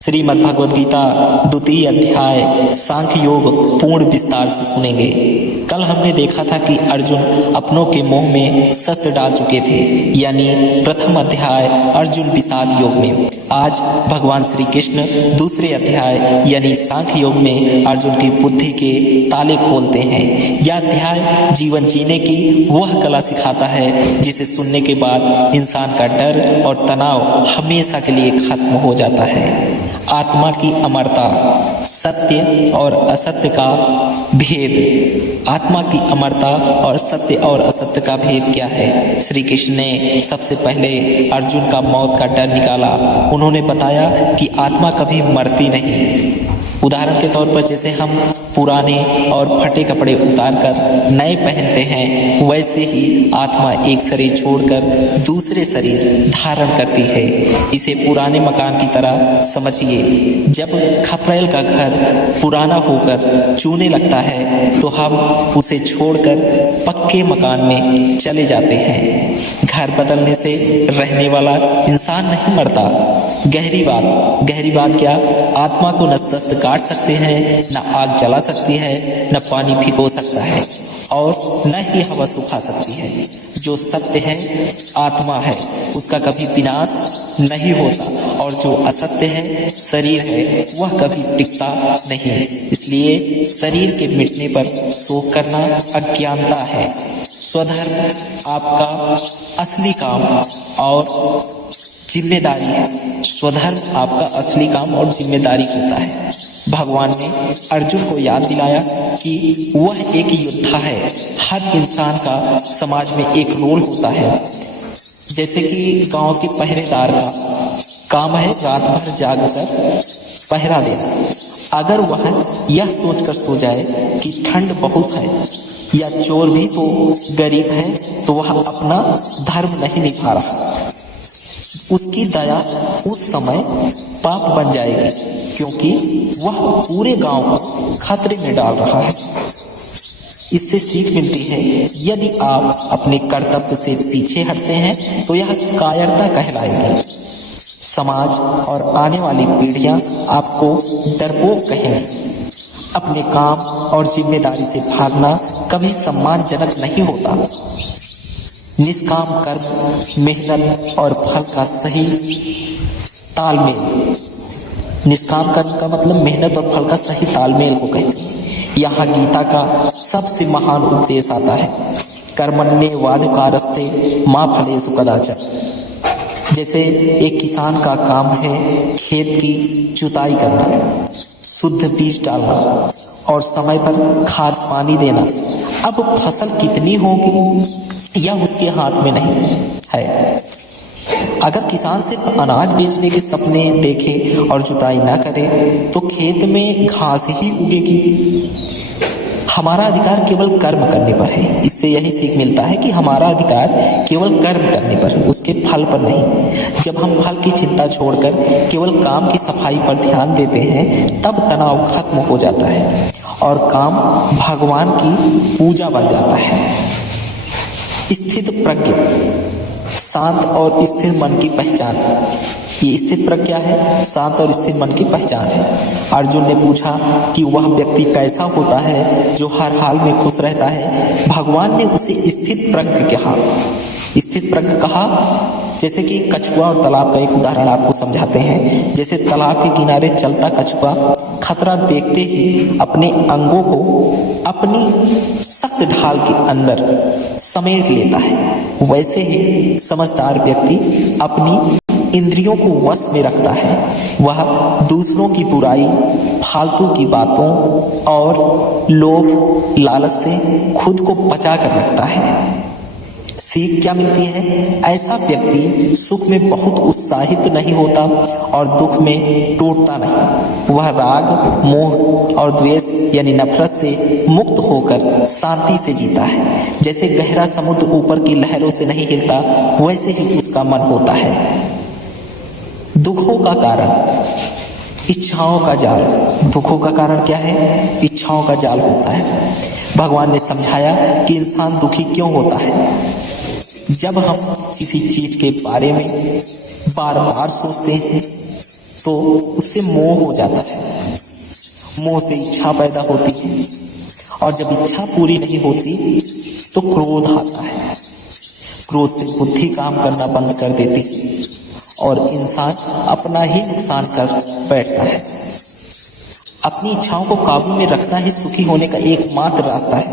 श्रीमद् भगवद गीता द्वितीय अध्याय सांख्य योग पूर्ण विस्तार से सुनेंगे। कल हमने देखा था कि अर्जुन अपनों के मोह में शस्त्र डाल चुके थे, यानी प्रथम अध्याय अर्जुन विषाद योग में। आज भगवान श्री कृष्ण दूसरे अध्याय यानी सांख्य योग में अर्जुन की बुद्धि के ताले खोलते हैं। यह अध्याय जीवन जीने की वह कला सिखाता है जिसे सुनने के बाद इंसान का डर और तनाव हमेशा के लिए खत्म हो जाता है। आत्मा की अमरता, सत्य और असत्य का भेद। आत्मा की अमरता और सत्य और असत्य का भेद क्या है? श्री कृष्ण ने सबसे पहले अर्जुन का मौत का डर निकाला। उन्होंने बताया कि आत्मा कभी मरती नहीं। उदाहरण के तौर पर जैसे हम पुराने और फटे कपड़े उतारकर नए पहनते हैं, वैसे ही आत्मा एक शरीर छोड़कर दूसरे शरीर धारण करती है। इसे पुराने मकान की तरह समझिए। जब खपरेल का घर पुराना होकर चूने लगता है तो हम उसे छोड़कर पक्के मकान में चले जाते हैं। घर बदलने से रहने वाला इंसान नहीं मरता। गहरी बात क्या? आत्मा को न शस्त्र काट सकते हैं, न आग जला सकती है, न पानी भिगो सकता है और न ही हवा सुखा सकती है। जो सत्य है, आत्मा है, उसका कभी विनाश नहीं होता, और जो असत्य है, शरीर है, वह कभी टिकता नहीं। इसलिए शरीर के मिटने पर शोक करना अज्ञानता है। स्वधर्म आपका असली काम और जिम्मेदारी है। स्वधर्म आपका असली काम और जिम्मेदारी होता है। भगवान ने अर्जुन को याद दिलाया कि वह एक योद्धा है। हर इंसान का समाज में एक रोल होता है। जैसे कि गांव के पहरेदार का काम है रात भर जागकर पहरा देना। अगर वह यह सोचकर सो जाए कि ठंड बहुत है या चोर भी तो गरीब है, तो वह अपना धर्म नहीं निभा रहा। उसकी दया उस समय पाप बन जाएगी, क्योंकि वह पूरे गांव को खतरे में डाल रहा है। इससे सीख मिलती है, यदि आप अपने कर्तव्य से पीछे हटते हैं तो यह कायरता कहलाएगी। समाज और आने वाली पीढ़ियां आपको डरपोक कहेंगी। अपने काम और जिम्मेदारी से भागना कभी सम्मानजनक नहीं होता। निष्काम कर्म, मेहनत और फल का सही तालमेल। निष्काम कर्म का मतलब मेहनत और फल का सही तालमेल को कहते हैं। यहाँ गीता का सबसे महान उपदेश आता है, कर्मण्येवाधिकारस्ते मा फलेषु कदाचन। जैसे एक किसान का काम है खेत की जुताई करना, शुद्ध बीज डालना और समय पर खाद पानी देना। अब फसल कितनी होगी यह उसके हाथ में नहीं है। अगर किसान सिर्फ अनाज बेचने के सपने देखे और जुताई ना करे तो खेत में घास ही उगेगी। हमारा अधिकार केवल कर्म करने पर है। इससे यही सीख मिलता है कि हमारा अधिकार केवल कर्म करने पर है, उसके फल पर नहीं। जब हम फल की चिंता छोड़कर केवल काम की सफाई पर ध्यान देते हैं, तब तनाव खत्म हो जाता है और काम भगवान की पूजा बन जाता है। स्थित प्रज्ञ, शांत और स्थिर मन की पहचान। ये स्थित प्रज्ञा है, शांत और स्थिर मन की पहचान है। अर्जुन ने पूछा कि वह व्यक्ति कैसा होता है जो हर हाल में खुश रहता है। भगवान ने उसे स्थित प्रज्ञ कहा। स्थित प्रज्ञ कहा जैसे कि कछुआ और तालाब का एक उदाहरण आपको समझाते हैं। जैसे तालाब के किनारे चलता कछुआ खतरा देखते ही अपने अंगों को अपनी सख्त ढाल के अंदर समेट लेता है, वैसे ही समझदार व्यक्ति अपनी इंद्रियों को वश में रखता है। वह दूसरों की बुराई, फालतू की बातों और लोभ लालच से खुद को बचा कर रखता है। सीख क्या मिलती है? ऐसा व्यक्ति सुख में बहुत उत्साहित नहीं होता और दुख में टूटता नहीं। वह राग, मोह और द्वेष यानी नफरत से मुक्त होकर शांति से जीता है। जैसे गहरा समुद्र ऊपर की लहरों से नहीं हिलता, वैसे ही उसका मन होता है। दुखों का कारण, इच्छाओं का जाल। दुखों का कारण क्या है? इच्छाओं का जाल होता है। भगवान ने समझाया कि इंसान दुखी क्यों होता है। जब हम किसी चीज के बारे में बार बार सोचते हैं तो उससे मोह हो जाता है। मोह से इच्छा पैदा होती है और जब इच्छा पूरी नहीं होती तो क्रोध आता है। क्रोध से बुद्धि काम करना बंद कर देती है और इंसान अपना ही नुकसान कर बैठता है। अपनी इच्छाओं को काबू में रखना ही सुखी होने का एकमात्र रास्ता है।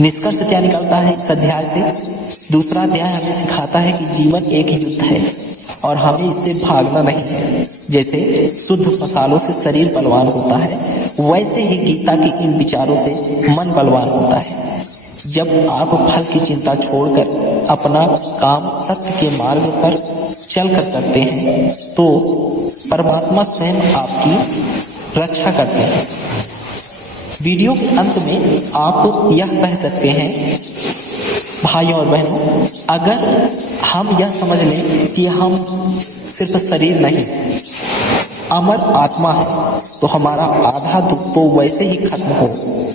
निष्कर्ष क्या निकलता है इस अध्याय से? दूसरा अध्याय हमें सिखाता है कि जीवन एक युद्ध है और हमें इससे भागना नहीं है। जैसे शुद्ध मसालों से शरीर बलवान होता है, वैसे ही गीता के इन विचारों से मन बलवान होता है। जब आप फल की चिंता छोड़कर अपना काम सत्य के मार्ग पर चलकर करते हैं तो परमात्मा स्वयं आपकी रक्षा करते हैं। वीडियो के अंत में आप यह कह सकते हैं भाइयों और बहनों, अगर हम यह समझ लें कि हम सिर्फ शरीर नहीं अमर आत्मा है तो हमारा आधा दुख तो वैसे ही खत्म हो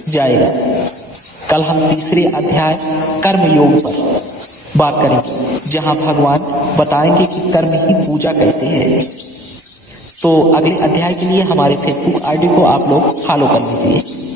जाएगा। कल हम तीसरे अध्याय कर्म योग पर बात करेंगे, जहां भगवान बताएंगे कि कर्म की पूजा कैसे है। तो अगले अध्याय के लिए हमारे फेसबुक आईडी को आप लोग फॉलो कर लीजिए।